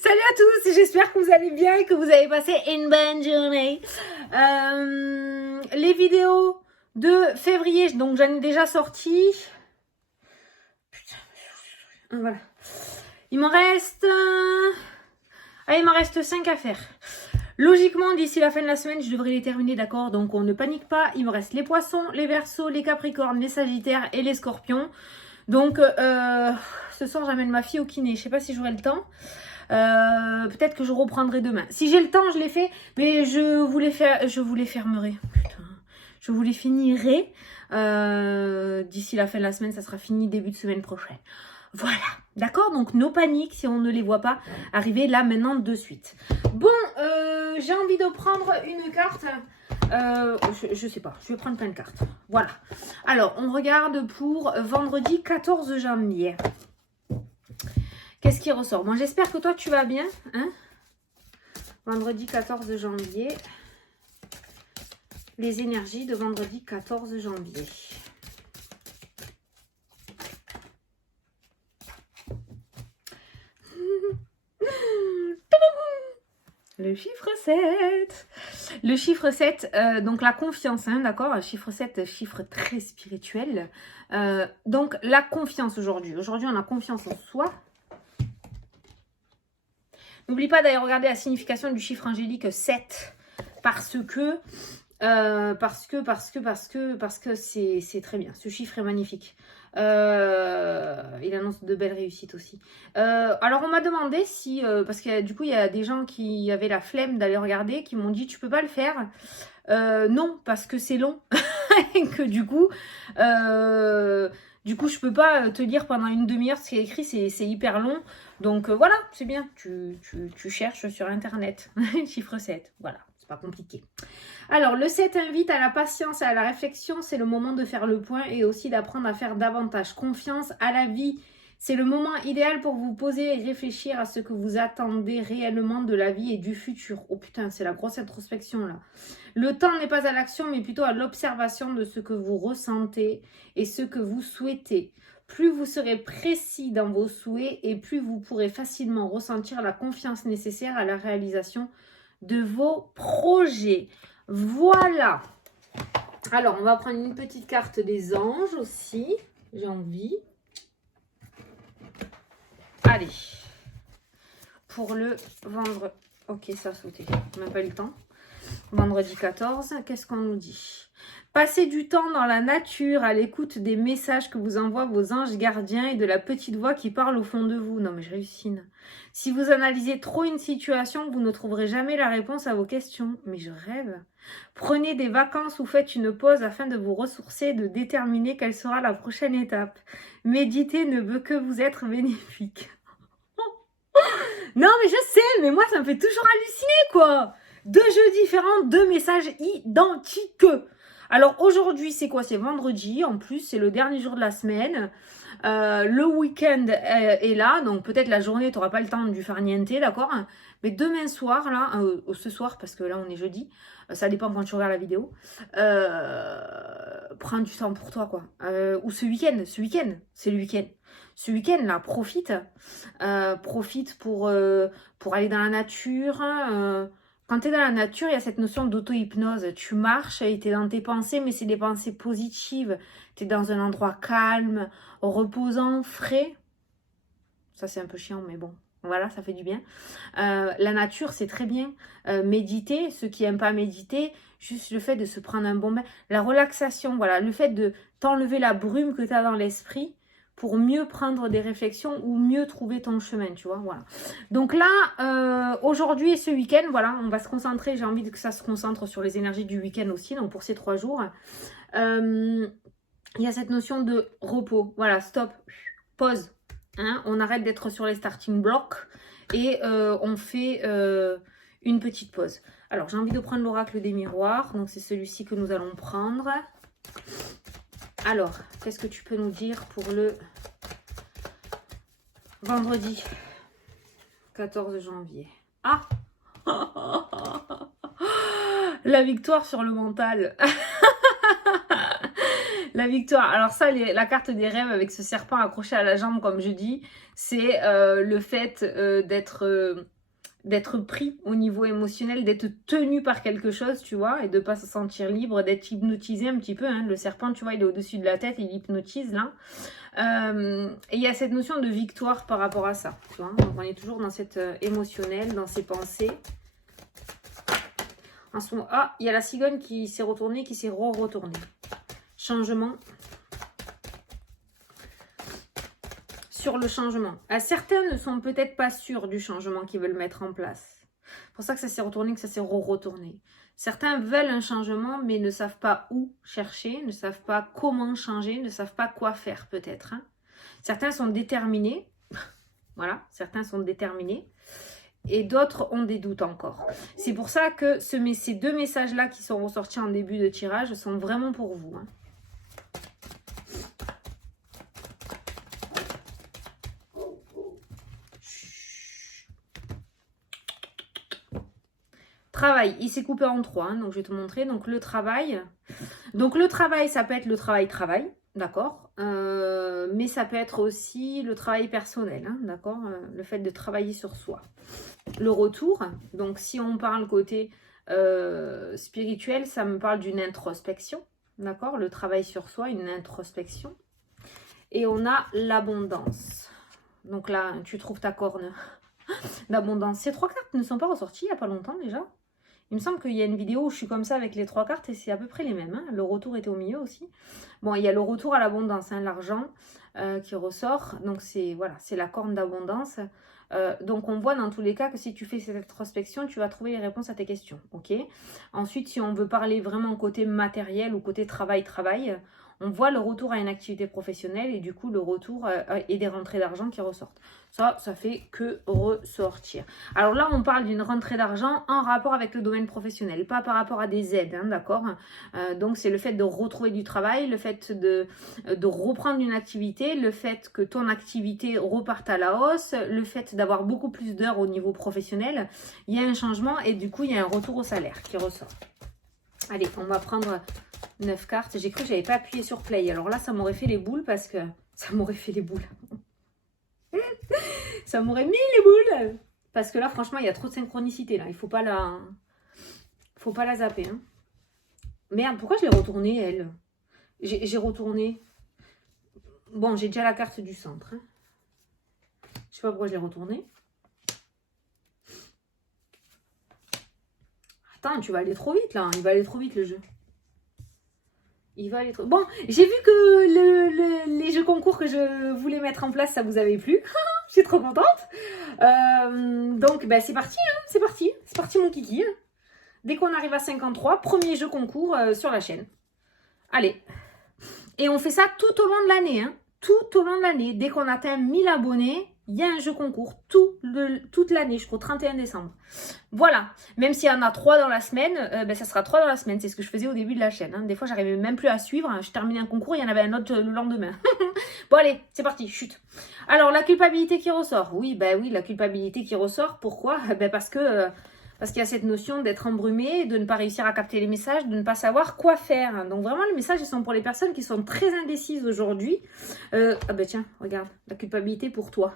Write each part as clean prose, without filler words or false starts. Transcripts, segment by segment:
Salut à tous, j'espère que vous allez bien et que vous avez passé une bonne journée. Les vidéos de février, donc j'en ai déjà sorti. Putain, voilà. Il m'en reste... il m'en reste 5 à faire. Logiquement, d'ici la fin de la semaine, je devrais les terminer, d'accord? Donc on ne panique pas. Il me reste les poissons, les verseaux, les capricornes, les sagittaires et les scorpions. Donc ce soir, j'amène ma fille au kiné. Je sais pas si j'aurai le temps. Peut-être que je reprendrai demain. Si j'ai le temps, je les fais, mais je vous les fermerai. Putain, je vous les finirai d'ici la fin de la semaine. Ça sera fini début de semaine prochaine. Voilà, d'accord? Donc no panique si on ne les voit pas arriver là maintenant de suite. Bon, j'ai envie de prendre une carte. Je sais pas, je vais prendre plein de cartes. Voilà. Alors, on regarde pour vendredi 14 janvier. Qu'est-ce qui ressort? Moi, j'espère que toi, tu vas bien. Hein, vendredi 14 janvier. Les énergies de vendredi 14 janvier. Le chiffre 7. Le chiffre 7, donc la confiance, hein, d'accord? Le chiffre 7, chiffre très spirituel. Donc, la confiance aujourd'hui. Aujourd'hui, on a confiance en soi. N'oublie pas d'aller regarder la signification du chiffre angélique 7 parce que c'est très bien. Ce chiffre est magnifique. Il annonce de belles réussites aussi. Alors on m'a demandé si, parce que du coup il y a des gens qui avaient la flemme d'aller regarder, qui m'ont dit tu peux pas le faire. Non, parce que c'est long. Et que du coup je peux pas te dire pendant une demi-heure ce qui est écrit, c'est hyper long. Donc voilà, c'est bien. Tu cherches sur internet. Chiffre 7, voilà, c'est pas compliqué. Alors, le 7 invite à la patience et à la réflexion. C'est le moment de faire le point et aussi d'apprendre à faire davantage confiance à la vie. C'est le moment idéal pour vous poser et réfléchir à ce que vous attendez réellement de la vie et du futur. Oh putain, c'est la grosse introspection là. Le temps n'est pas à l'action, mais plutôt à l'observation de ce que vous ressentez et ce que vous souhaitez. Plus vous serez précis dans vos souhaits et plus vous pourrez facilement ressentir la confiance nécessaire à la réalisation de vos projets. Voilà. Alors, on va prendre une petite carte des anges aussi. J'ai envie. Allez. Pour le vendre. Ok, ça a sauté. On n'a pas eu le temps. Vendredi 14, qu'est-ce qu'on nous dit? Passez du temps dans la nature à l'écoute des messages que vous envoient vos anges gardiens et de la petite voix qui parle au fond de vous. Non mais je hallucine. Si vous analysez trop une situation, vous ne trouverez jamais la réponse à vos questions. Mais je rêve. Prenez des vacances ou faites une pause afin de vous ressourcer et de déterminer quelle sera la prochaine étape. Méditer ne veut que vous être bénéfique. Non mais je sais, mais moi ça me fait toujours halluciner quoi. 2 jeux différents, 2 messages identiques. Alors aujourd'hui, c'est quoi? C'est vendredi. En plus, c'est le dernier jour de la semaine. Le week-end est là. Donc peut-être la journée, tu n'auras pas le temps du faire niente, d'accord? Mais demain soir, là, ce soir, parce que là, on est jeudi. Ça dépend quand tu regardes la vidéo. Prends du temps pour toi, quoi. Ou ce week-end. C'est le week-end. Ce week-end, là, profite. Profite pour aller dans la nature. Quand tu es dans la nature, il y a cette notion d'auto-hypnose. Tu marches et tu es dans tes pensées, mais c'est des pensées positives. Tu es dans un endroit calme, reposant, frais. Ça, c'est un peu chiant, mais bon. Voilà, ça fait du bien. La nature, c'est très bien. Méditer, ceux qui n'aiment pas méditer, juste le fait de se prendre un bon bain. La relaxation, voilà, le fait de t'enlever la brume que tu as dans l'esprit pour mieux prendre des réflexions ou mieux trouver ton chemin, tu vois, voilà. Donc là, aujourd'hui et ce week-end, voilà, on va se concentrer, j'ai envie que ça se concentre sur les énergies du week-end aussi, donc pour ces 3 jours. Il y a cette notion de repos, voilà, stop, pause, hein, on arrête d'être sur les starting blocks et on fait une petite pause. Alors, j'ai envie de prendre l'oracle des miroirs, donc c'est celui-ci que nous allons prendre. Alors, qu'est-ce que tu peux nous dire pour le vendredi 14 janvier? Ah, la victoire sur le mental. La victoire. Alors ça, la carte des rêves avec ce serpent accroché à la jambe, comme je dis, c'est le fait d'être pris au niveau émotionnel, d'être tenu par quelque chose, tu vois, et de pas se sentir libre, d'être hypnotisé un petit peu. Hein. Le serpent, tu vois, il est au-dessus de la tête, il hypnotise là. Et il y a cette notion de victoire par rapport à ça, tu vois. Donc on est toujours dans cette émotionnel, dans ses pensées. En ce moment, ah, il y a la cigogne qui s'est retournée, qui s'est retournée. Changement. Sur le changement. Certains ne sont peut-être pas sûrs du changement qu'ils veulent mettre en place. C'est pour ça que ça s'est retourné, que ça s'est retourné. Certains veulent un changement, mais ne savent pas où chercher, ne savent pas comment changer, ne savent pas quoi faire peut-être. Hein. Certains sont déterminés. Voilà, certains sont déterminés. Et d'autres ont des doutes encore. C'est pour ça que ces deux messages-là qui sont ressortis en début de tirage sont vraiment pour vous. Hein. Travail, il s'est coupé en trois, hein, donc je vais te montrer. Donc le travail, ça peut être le travail, d'accord, mais ça peut être aussi le travail personnel, hein, d'accord, le fait de travailler sur soi. Le retour, donc si on parle côté spirituel, ça me parle d'une introspection, d'accord, le travail sur soi, une introspection. Et on a l'abondance. Donc là, tu trouves ta corne d'abondance. Ces trois cartes ne sont pas ressorties il n'y a pas longtemps déjà. Il me semble qu'il y a une vidéo où je suis comme ça avec les trois cartes et c'est à peu près les mêmes. Hein. Le retour était au milieu aussi. Bon, il y a le retour à l'abondance, hein, l'argent qui ressort. Donc, c'est voilà, c'est la corne d'abondance. Donc, on voit dans tous les cas que si tu fais cette introspection, tu vas trouver les réponses à tes questions. Ok. Ensuite, si on veut parler vraiment côté matériel ou côté travail, on voit le retour à une activité professionnelle et du coup, le retour et des rentrées d'argent qui ressortent. Ça fait que ressortir. Alors là, on parle d'une rentrée d'argent en rapport avec le domaine professionnel, pas par rapport à des aides, hein, d'accord. Donc, c'est le fait de retrouver du travail, le fait de reprendre une activité, le fait que ton activité reparte à la hausse, le fait d'avoir beaucoup plus d'heures au niveau professionnel. Il y a un changement et du coup, il y a un retour au salaire qui ressort. Allez, on va prendre 9 cartes. J'ai cru que je n'avais pas appuyé sur play. Alors là, ça m'aurait fait les boules parce que... Ça m'aurait fait les boules. Ça m'aurait mis les boules. Parce que là, franchement, il y a trop de synchronicité. Là. Il ne faut pas la zapper. Hein. Merde, pourquoi je l'ai retournée, elle? J'ai retourné... Bon, j'ai déjà la carte du centre. Hein. Je sais pas pourquoi je l'ai retournée. Attends, tu vas aller trop vite, là. Il va aller trop vite, le jeu. Il va aller trop... Bon, j'ai vu que les jeux concours que je voulais mettre en place, ça vous avait plu. Je suis trop contente. Donc, ben, c'est parti, hein. C'est parti. C'est parti, mon kiki. Hein. Dès qu'on arrive à 53, premier jeu concours sur la chaîne. Allez. Et on fait ça tout au long de l'année. Hein. Tout au long de l'année. Dès qu'on atteint 1000 abonnés, il y a un jeu concours toute l'année jusqu'au 31 décembre. Voilà. Même s'il y en a 3 dans la semaine, ben, ça sera 3 dans la semaine. C'est ce que je faisais au début de la chaîne. Hein. Des fois, j'arrivais même plus à suivre. Je terminais un concours, il y en avait un autre le lendemain. Bon, allez, c'est parti. Chut. Alors, la culpabilité qui ressort. Oui, ben oui, la culpabilité qui ressort. Pourquoi? Ben parce que... Parce qu'il y a cette notion d'être embrumé, de ne pas réussir à capter les messages, de ne pas savoir quoi faire. Donc vraiment, les messages, ils sont pour les personnes qui sont très indécises aujourd'hui. Ah ben tiens, regarde, la culpabilité pour toi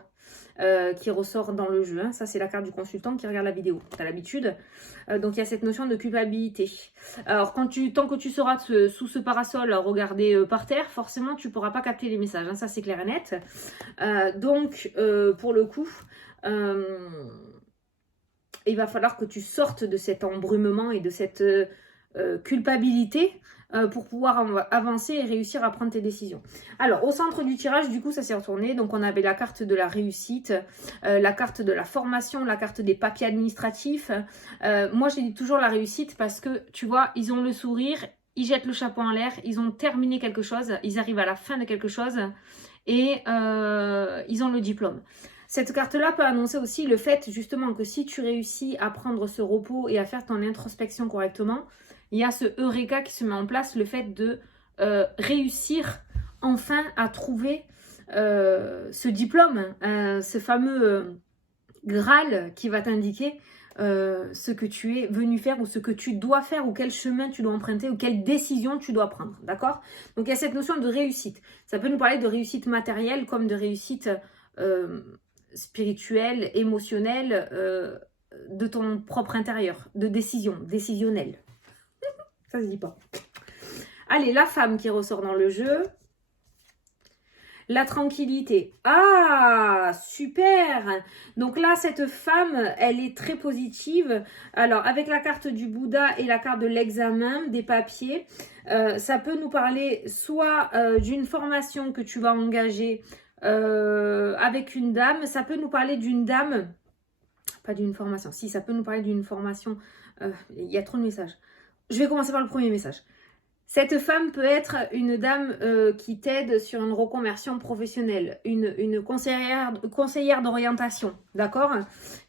qui ressort dans le jeu. Hein. Ça, c'est la carte du consultant qui regarde la vidéo. Tu as l'habitude. Donc, il y a cette notion de culpabilité. Alors, tant que tu seras sous ce parasol, regarder par terre, forcément, tu ne pourras pas capter les messages. Hein. Ça, c'est clair et net. Donc, pour le coup... il va falloir que tu sortes de cet embrumement et de cette culpabilité pour pouvoir avancer et réussir à prendre tes décisions. Alors, au centre du tirage, du coup, ça s'est retourné. Donc, on avait la carte de la réussite, la carte de la formation, la carte des papiers administratifs. Moi, j'ai dit toujours la réussite parce que, tu vois, ils ont le sourire, ils jettent le chapeau en l'air, ils ont terminé quelque chose, ils arrivent à la fin de quelque chose et ils ont le diplôme. Cette carte-là peut annoncer aussi le fait justement que si tu réussis à prendre ce repos et à faire ton introspection correctement, il y a ce eureka qui se met en place, le fait de réussir enfin à trouver ce diplôme, ce fameux Graal qui va t'indiquer ce que tu es venu faire ou ce que tu dois faire ou quel chemin tu dois emprunter ou quelle décision tu dois prendre, d'accord? Donc il y a cette notion de réussite. Ça peut nous parler de réussite matérielle comme de réussite spirituelle, émotionnelle, de ton propre intérieur, de décision, décisionnelle. Ça se dit pas. Allez, la femme qui ressort dans le jeu. La tranquillité. Ah, super! Donc là, cette femme, elle est très positive. Alors, avec la carte du Bouddha et la carte de l'examen, des papiers, ça peut nous parler soit d'une formation que tu vas engager avec une dame. Ça peut nous parler d'une dame, pas d'une formation. Si, ça peut nous parler d'une formation. Il y a trop de messages. Je vais commencer par le premier message. Cette femme peut être une dame qui t'aide sur une reconversion professionnelle, une conseillère d'orientation, d'accord?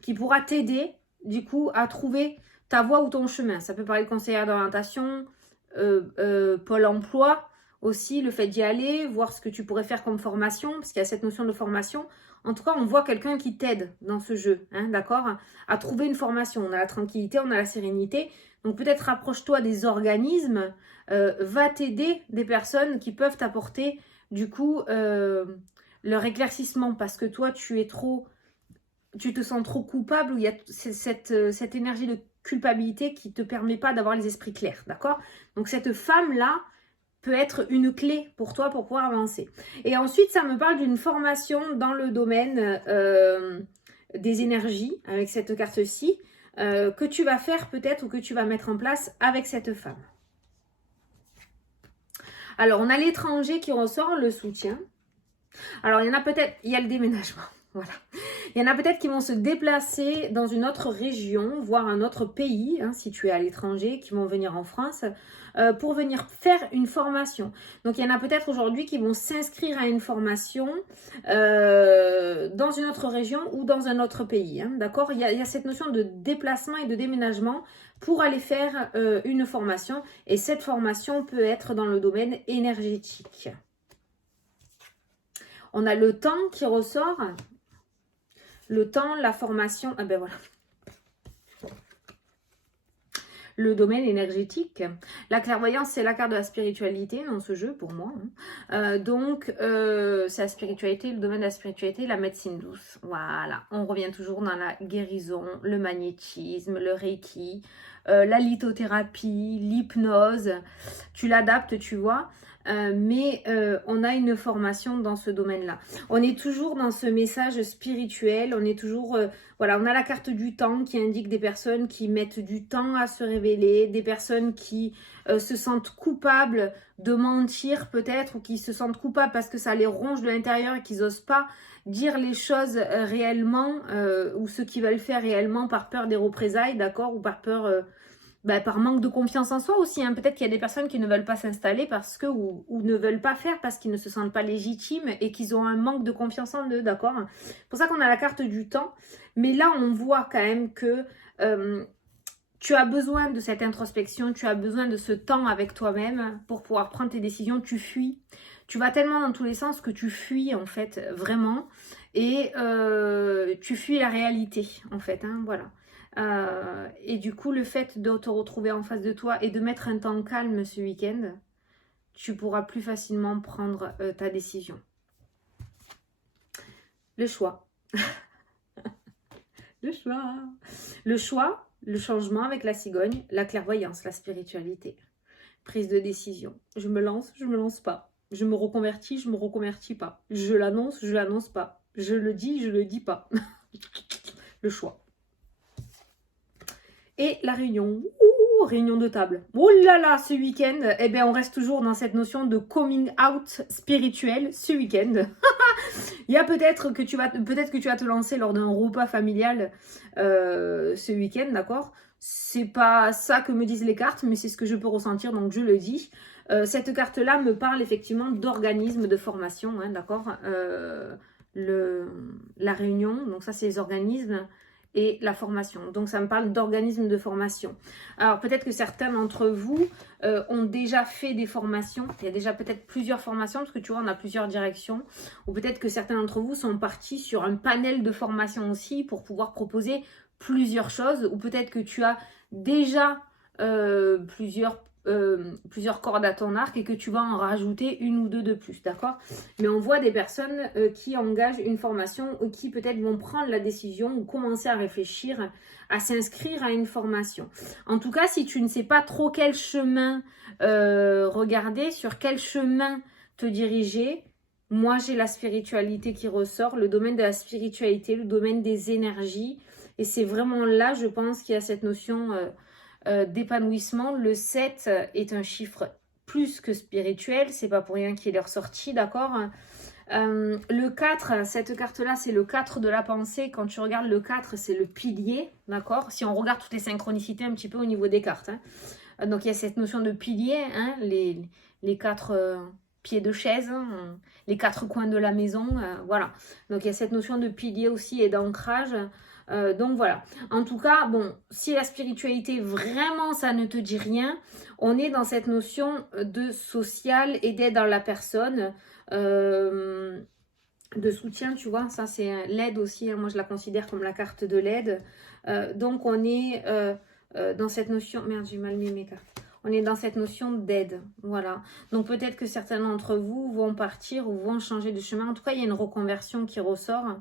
Qui pourra t'aider, du coup, à trouver ta voie ou ton chemin. Ça peut parler de conseillère d'orientation, Pôle emploi aussi, le fait d'y aller, voir ce que tu pourrais faire comme formation, parce qu'il y a cette notion de formation. En tout cas, on voit quelqu'un qui t'aide dans ce jeu, hein, d'accord? À trouver une formation. On a la tranquillité, on a la sérénité. Donc peut-être rapproche-toi des organismes, va t'aider des personnes qui peuvent t'apporter du coup leur éclaircissement parce que toi tu te sens trop coupable ou il y a cette énergie de culpabilité qui ne te permet pas d'avoir les esprits clairs, d'accord? Donc cette femme-là peut être une clé pour toi pour pouvoir avancer. Et ensuite, ça me parle d'une formation dans le domaine des énergies avec cette carte-ci. Que tu vas faire peut-être ou que tu vas mettre en place avec cette femme. Alors, on a l'étranger qui ressort, le soutien. Alors, il y en a peut-être, il y a le déménagement, voilà. Il y en a peut-être qui vont se déplacer dans une autre région, voire un autre pays, hein, si tu es à l'étranger, qui vont venir en France, pour venir faire une formation. Donc, il y en a peut-être aujourd'hui qui vont s'inscrire à une formation dans une autre région ou dans un autre pays, hein, d'accord? Il y a cette notion de déplacement et de déménagement pour aller faire une formation. Et cette formation peut être dans le domaine énergétique. On a le temps qui ressort. Le temps, la formation, ah ben voilà. Le domaine énergétique. La clairvoyance, c'est la carte de la spiritualité dans ce jeu, pour moi. Donc, c'est la spiritualité, le domaine de la spiritualité, la médecine douce. Voilà, on revient toujours dans la guérison, le magnétisme, le reiki, la lithothérapie, l'hypnose. Tu l'adaptes, tu vois. Mais on a une formation dans ce domaine-là. On est toujours dans ce message spirituel, on est toujours, voilà, on a la carte du temps qui indique des personnes qui mettent du temps à se révéler, des personnes qui se sentent coupables de mentir peut-être, ou qui se sentent coupables parce que ça les ronge de l'intérieur et qu'ils n'osent pas dire les choses réellement, ou ce qu'ils veulent faire réellement par peur des représailles, d'accord, ou par peur... par manque de confiance en soi aussi, hein. Peut-être qu'il y a des personnes qui ne veulent pas s'installer parce que ou ne veulent pas faire parce qu'ils ne se sentent pas légitimes et qu'ils ont un manque de confiance en eux, d'accord? C'est pour ça qu'on a la carte du temps. Mais là, on voit quand même que tu as besoin de cette introspection, tu as besoin de ce temps avec toi-même pour pouvoir prendre tes décisions. Tu fuis. Tu vas tellement dans tous les sens que tu fuis, en fait, vraiment. Et tu fuis la réalité, en fait, hein, voilà. Et du coup, le fait de te retrouver en face de toi et de mettre un temps calme ce week-end, tu pourras plus facilement prendre ta décision. Le choix. Le choix. Le choix, le changement avec la cigogne, la clairvoyance, la spiritualité. Prise de décision. Je me lance pas. Je me reconvertis pas. Je l'annonce pas. Je le dis pas. Le choix. Et la réunion, réunion de table. Oh là là, ce week-end, eh bien, on reste toujours dans cette notion de coming out spirituel ce week-end. Il y a peut-être que tu vas te lancer lors d'un repas familial ce week-end, d'accord? C'est pas ça que me disent les cartes, mais c'est ce que je peux ressentir, donc je le dis. Cette carte-là me parle effectivement d'organismes de formation, hein, d'accord? La réunion, donc ça c'est les organismes et la formation. Donc, ça me parle d'organismes de formation. Alors, peut-être que certains d'entre vous ont déjà fait des formations. Il y a déjà peut-être plusieurs formations, parce que tu vois, on a plusieurs directions. Ou peut-être que certains d'entre vous sont partis sur un panel de formation aussi pour pouvoir proposer plusieurs choses. Ou peut-être que tu as déjà plusieurs cordes à ton arc et que tu vas en rajouter une ou deux de plus, d'accord? Mais on voit des personnes qui engagent une formation ou qui peut-être vont prendre la décision ou commencer à réfléchir à s'inscrire à une formation. En tout cas, si tu ne sais pas trop quel chemin regarder, sur quel chemin te diriger, moi j'ai la spiritualité qui ressort, le domaine de la spiritualité, le domaine des énergies, et c'est vraiment là, je pense, qu'il y a cette notion d'épanouissement. Le 7 est un chiffre plus que spirituel, c'est pas pour rien qu'il est ressorti, d'accord? Le 4, cette carte-là, c'est le 4 de la pensée. Quand tu regardes le 4, c'est le pilier, d'accord? Si on regarde toutes les synchronicités un petit peu au niveau des cartes. Hein. Donc, il y a cette notion de pilier, hein, les 4 pieds de chaise, hein, les 4 coins de la maison, voilà. Donc, il y a cette notion de pilier aussi et d'ancrage. Donc voilà, en tout cas, bon, si la spiritualité vraiment ça ne te dit rien, on est dans cette notion de social et d'aide à la personne, de soutien, tu vois, ça c'est l'aide aussi, hein, moi je la considère comme la carte de l'aide. Donc on est dans cette notion, merde j'ai mal mis mes cartes. On est dans cette notion d'aide, voilà. Donc peut-être que certains d'entre vous vont partir ou vont changer de chemin. En tout cas, il y a une reconversion qui ressort.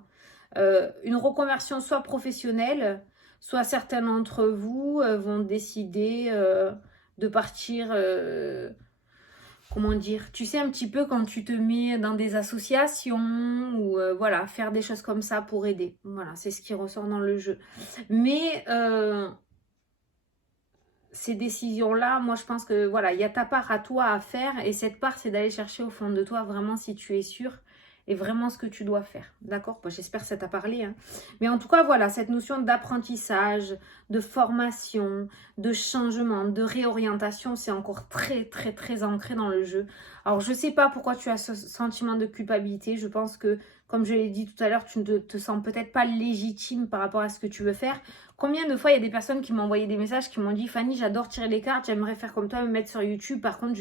Une reconversion soit professionnelle, soit certains d'entre vous vont décider de partir, comment dire, tu sais un petit peu quand tu te mets dans des associations ou voilà, faire des choses comme ça pour aider. Voilà, c'est ce qui ressort dans le jeu. Mais ces décisions-là, moi je pense que voilà, il y a ta part à toi à faire et cette part c'est d'aller chercher au fond de toi vraiment si tu es sûr et vraiment ce que tu dois faire, d'accord? Bon, j'espère que ça t'a parlé, hein. Mais en tout cas, voilà, cette notion d'apprentissage, de formation, de changement, de réorientation, c'est encore très, très, très ancré dans le jeu. Alors, je ne sais pas pourquoi tu as ce sentiment de culpabilité. Je pense que, comme je l'ai dit tout à l'heure, tu ne te sens peut-être pas légitime par rapport à ce que tu veux faire. Combien de fois, il y a des personnes qui m'ont envoyé des messages qui m'ont dit « Fanny, j'adore tirer les cartes, j'aimerais faire comme toi, me mettre sur YouTube. Par contre,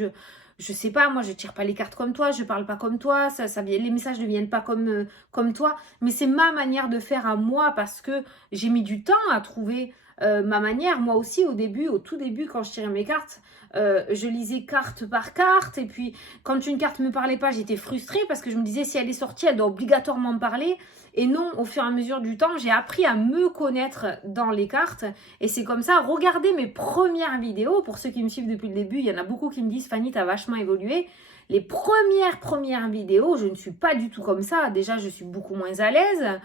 je sais pas, moi je tire pas les cartes comme toi, je parle pas comme toi, les messages ne viennent pas comme toi, mais c'est ma manière de faire à moi parce que j'ai mis du temps à trouver ma manière. Moi aussi au tout début quand je tirais mes cartes, je lisais carte par carte et puis quand une carte me parlait pas, j'étais frustrée parce que je me disais si elle est sortie, elle doit obligatoirement me parler. Et non, au fur et à mesure du temps, j'ai appris à me connaître dans les cartes. Et c'est comme ça, regardez mes premières vidéos. Pour ceux qui me suivent depuis le début, il y en a beaucoup qui me disent « Fanny, t'as vachement évolué ». Les premières vidéos, je ne suis pas du tout comme ça. Déjà, je suis beaucoup moins à l'aise.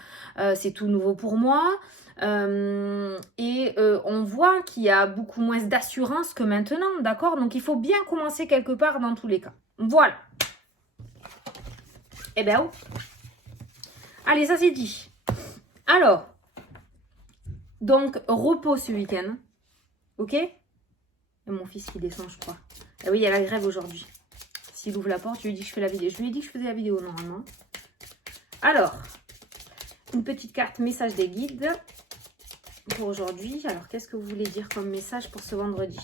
C'est tout nouveau pour moi. On voit qu'il y a beaucoup moins d'assurance que maintenant, d'accord? Donc, il faut bien commencer quelque part dans tous les cas. Voilà. Eh ben, oh. Allez, ça c'est dit. Alors, donc, repos ce week-end. Ok? Et mon fils qui descend, je crois. Ah oui, il y a la grève aujourd'hui. S'il ouvre la porte, je lui dis que je fais la vidéo. Je lui ai dit que je faisais la vidéo normalement. Alors, une petite carte message des guides pour aujourd'hui. Alors, qu'est-ce que vous voulez dire comme message pour ce vendredi?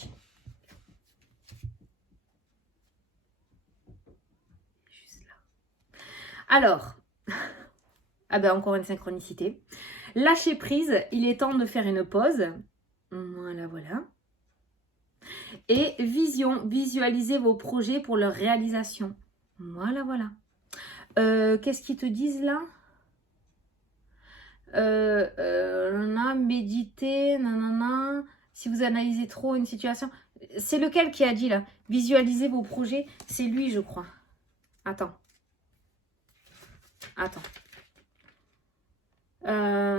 Juste là. Alors... Ah ben encore une synchronicité. Lâcher prise, il est temps de faire une pause. Voilà, voilà. Et visualisez vos projets pour leur réalisation. Voilà, voilà. Qu'est-ce qu'ils te disent là? Méditer, nanana. Si vous analysez trop une situation. C'est lequel qui a dit là? Visualisez vos projets. C'est lui, je crois. Attends.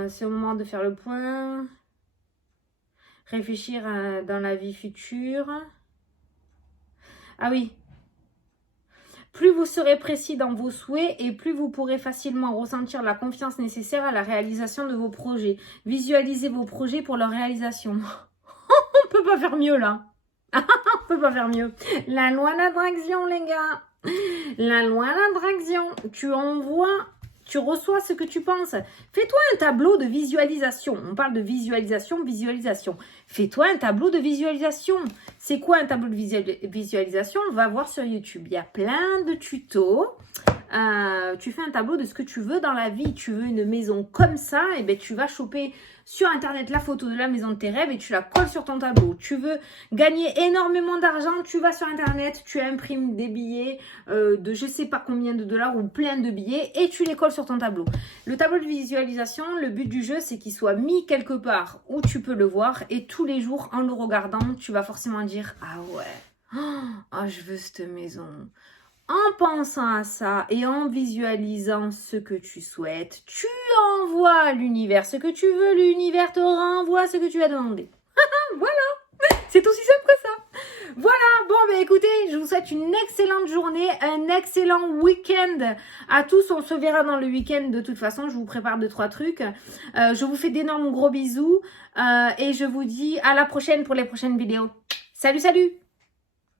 C'est au moment de faire le point. Réfléchir dans la vie future. Ah oui. Plus vous serez précis dans vos souhaits et plus vous pourrez facilement ressentir la confiance nécessaire à la réalisation de vos projets. Visualisez vos projets pour leur réalisation. On peut pas faire mieux là. On peut pas faire mieux. La loi d'attraction, les gars. La loi d'attraction. Tu envoies Tu reçois ce que tu penses. Fais-toi un tableau de visualisation. On parle de visualisation, visualisation. Fais-toi un tableau de visualisation. C'est quoi un tableau de visualisation? On va voir sur YouTube. Il y a plein de tutos. Tu fais un tableau de ce que tu veux dans la vie. Tu veux une maison comme ça, et ben tu vas choper sur internet la photo de la maison de tes rêves et tu la colles sur ton tableau. Tu veux gagner énormément d'argent, tu vas sur internet, tu imprimes des billets de je sais pas combien de dollars ou plein de billets et tu les colles sur ton tableau. Le tableau de visualisation, le but du jeu, c'est qu'il soit mis quelque part où tu peux le voir et tous les jours en le regardant, tu vas forcément dire ah ouais, oh, je veux cette maison. En pensant à ça et en visualisant ce que tu souhaites, tu envoies à l'univers ce que tu veux, l'univers te renvoie ce que tu as demandé. Voilà, c'est aussi simple que ça. Voilà, bon, ben écoutez, je vous souhaite une excellente journée, un excellent week-end à tous. On se verra dans le week-end de toute façon, je vous prépare 2-3 trucs. Je vous fais d'énormes gros bisous et je vous dis à la prochaine pour les prochaines vidéos. Salut, salut!